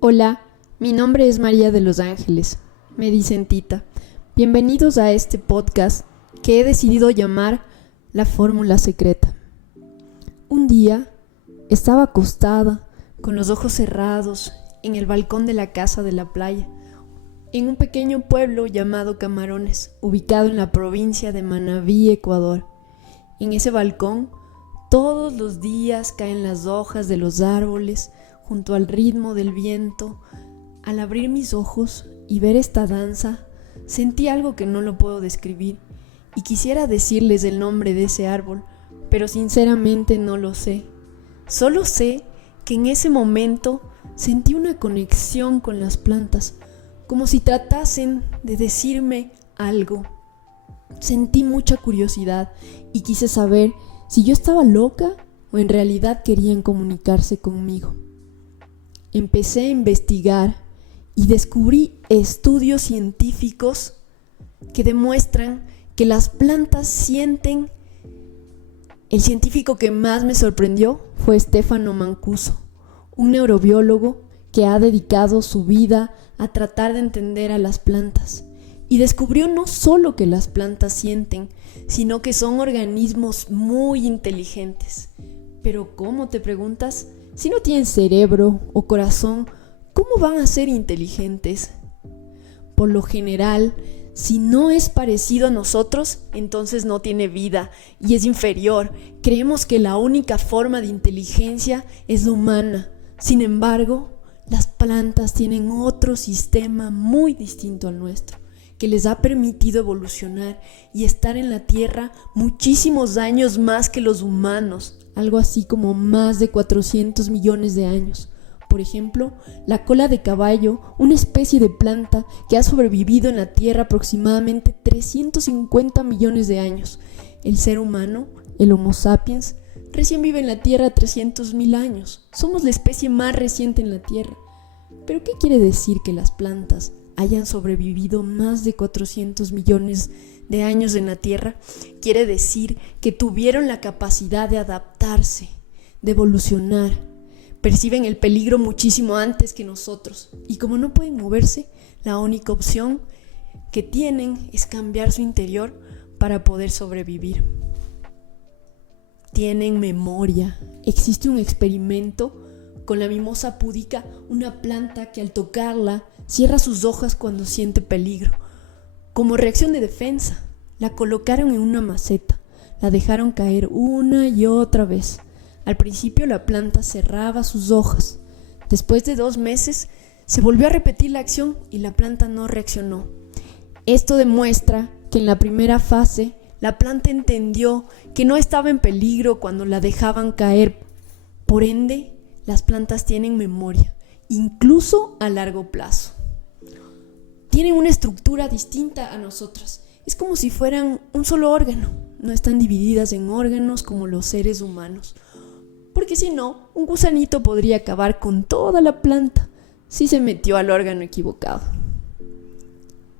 Hola, mi nombre es María de los Ángeles, me dicen Tita. Bienvenidos a este podcast que he decidido llamar La Fórmula Secreta. Un día estaba acostada, con los ojos cerrados, en el balcón de la casa de la playa, en un pequeño pueblo llamado Camarones, ubicado en la provincia de Manabí, Ecuador. En ese balcón, todos los días caen las hojas de los árboles junto al ritmo del viento. Al abrir mis ojos y ver esta danza, sentí algo que no lo puedo describir y quisiera decirles el nombre de ese árbol, pero sinceramente no lo sé. Solo sé que en ese momento sentí una conexión con las plantas, como si tratasen de decirme algo. Sentí mucha curiosidad y quise saber si yo estaba loca o en realidad querían comunicarse conmigo. Empecé a investigar y descubrí estudios científicos que demuestran que las plantas sienten. El científico que más me sorprendió fue Stefano Mancuso, un neurobiólogo que ha dedicado su vida a tratar de entender a las plantas. Y descubrió no solo que las plantas sienten, sino que son organismos muy inteligentes. Pero ¿cómo, te preguntas? Si no tienen cerebro o corazón, ¿cómo van a ser inteligentes? Por lo general, si no es parecido a nosotros, entonces no tiene vida y es inferior. Creemos que la única forma de inteligencia es la humana. Sin embargo, las plantas tienen otro sistema muy distinto al nuestro, que les ha permitido evolucionar y estar en la Tierra muchísimos años más que los humanos, algo así como más de 400 millones de años. Por ejemplo, la cola de caballo, una especie de planta que ha sobrevivido en la Tierra aproximadamente 350 millones de años. El ser humano, el Homo sapiens, recién vive en la Tierra 300.000 años. Somos la especie más reciente en la Tierra. ¿Pero qué quiere decir que las plantas hayan sobrevivido más de 400 millones de años en la Tierra? Quiere decir que tuvieron la capacidad de adaptarse, de evolucionar. Perciben el peligro muchísimo antes que nosotros. Y como no pueden moverse, la única opción que tienen es cambiar su interior para poder sobrevivir. Tienen memoria. Existe un experimento con la mimosa púdica, una planta que al tocarla cierra sus hojas cuando siente peligro. Como reacción de defensa, la colocaron en una maceta, la dejaron caer una y otra vez. Al principio la planta cerraba sus hojas. Después de 2 meses se volvió a repetir la acción y la planta no reaccionó. Esto demuestra que en la primera fase la planta entendió que no estaba en peligro cuando la dejaban caer. Por ende, las plantas tienen memoria, incluso a largo plazo. Tienen una estructura distinta a nosotros. Es como si fueran un solo órgano. No están divididas en órganos como los seres humanos. Porque si no, un gusanito podría acabar con toda la planta si se metió al órgano equivocado.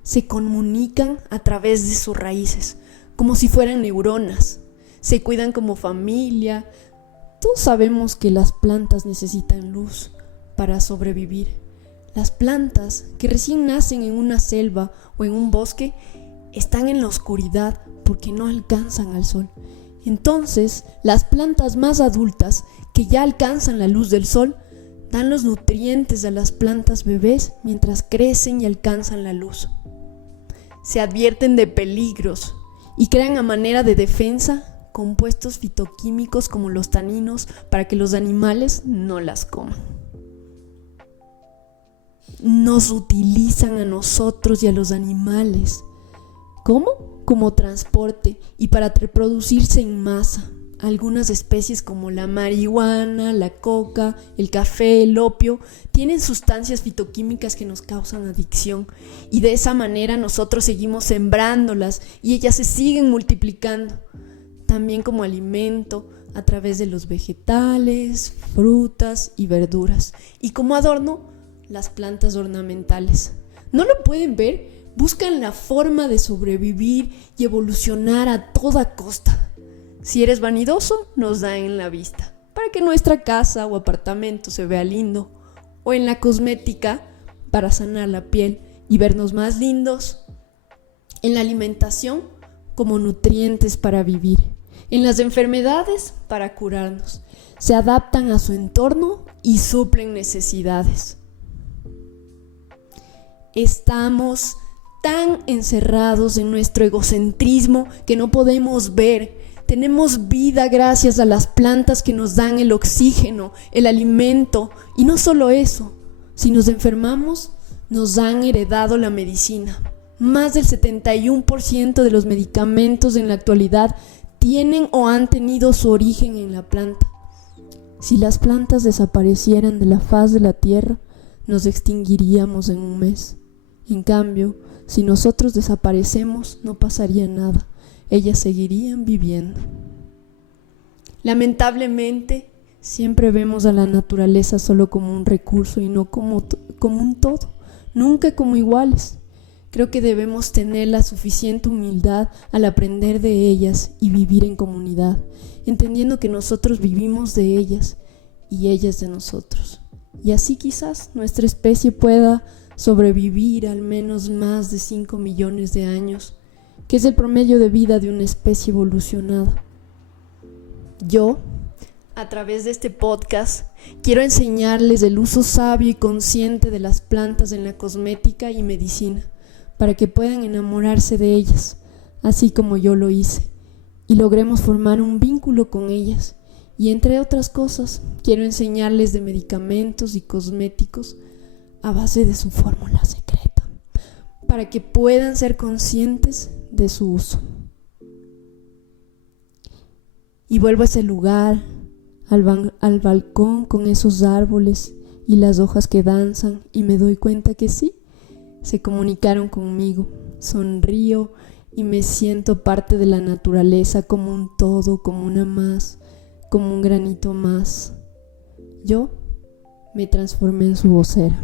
Se comunican a través de sus raíces, como si fueran neuronas. Se cuidan como familia. Todos sabemos que las plantas necesitan luz para sobrevivir. Las plantas que recién nacen en una selva o en un bosque están en la oscuridad porque no alcanzan al sol. Entonces, las plantas más adultas que ya alcanzan la luz del sol dan los nutrientes a las plantas bebés mientras crecen y alcanzan la luz. Se advierten de peligros y crean a manera de defensa compuestos fitoquímicos como los taninos para que los animales no las coman. Nos utilizan a nosotros y a los animales. ¿Cómo? Como transporte y para reproducirse en masa. Algunas especies como la marihuana, la coca, el café, el opio, tienen sustancias fitoquímicas que nos causan adicción y de esa manera nosotros seguimos sembrándolas y ellas se siguen multiplicando. También como alimento a través de los vegetales, frutas y verduras. Y como adorno, las plantas ornamentales. ¿No lo pueden ver? Buscan la forma de sobrevivir y evolucionar a toda costa. Si eres vanidoso, nos da en la vista, para que nuestra casa o apartamento se vea lindo. o en la cosmética para sanar la piel y vernos más lindos, en la alimentación como nutrientes para vivir, en las enfermedades para curarnos. Se adaptan a su entorno y suplen necesidades. Estamos tan encerrados en nuestro egocentrismo que no podemos ver. Tenemos vida gracias a las plantas que nos dan el oxígeno, el alimento. Y no solo eso, si nos enfermamos, nos han heredado la medicina. Más del 71% de los medicamentos en la actualidad tienen o han tenido su origen en la planta. Si las plantas desaparecieran de la faz de la tierra, nos extinguiríamos en un mes. En cambio, si nosotros desaparecemos, no pasaría nada. Ellas seguirían viviendo. Lamentablemente, siempre vemos a la naturaleza solo como un recurso y no como un todo, nunca como iguales. Creo que debemos tener la suficiente humildad al aprender de ellas y vivir en comunidad, entendiendo que nosotros vivimos de ellas y ellas de nosotros. Y así quizás nuestra especie pueda sobrevivir al menos más de 5 millones de años, que es el promedio de vida de una especie evolucionada. Yo, a través de este podcast, quiero enseñarles el uso sabio y consciente de las plantas en la cosmética y medicina, para que puedan enamorarse de ellas, así como yo lo hice, y logremos formar un vínculo con ellas. Y entre otras cosas, quiero enseñarles de medicamentos y cosméticos a base de su fórmula secreta, para que puedan ser conscientes de su uso. Y vuelvo a ese lugar, al balcón con esos árboles y las hojas que danzan, y me doy cuenta que sí, se comunicaron conmigo. Sonrío y me siento parte de la naturaleza, como un todo, como una más, como un granito más. Yo me transformé en su vocera.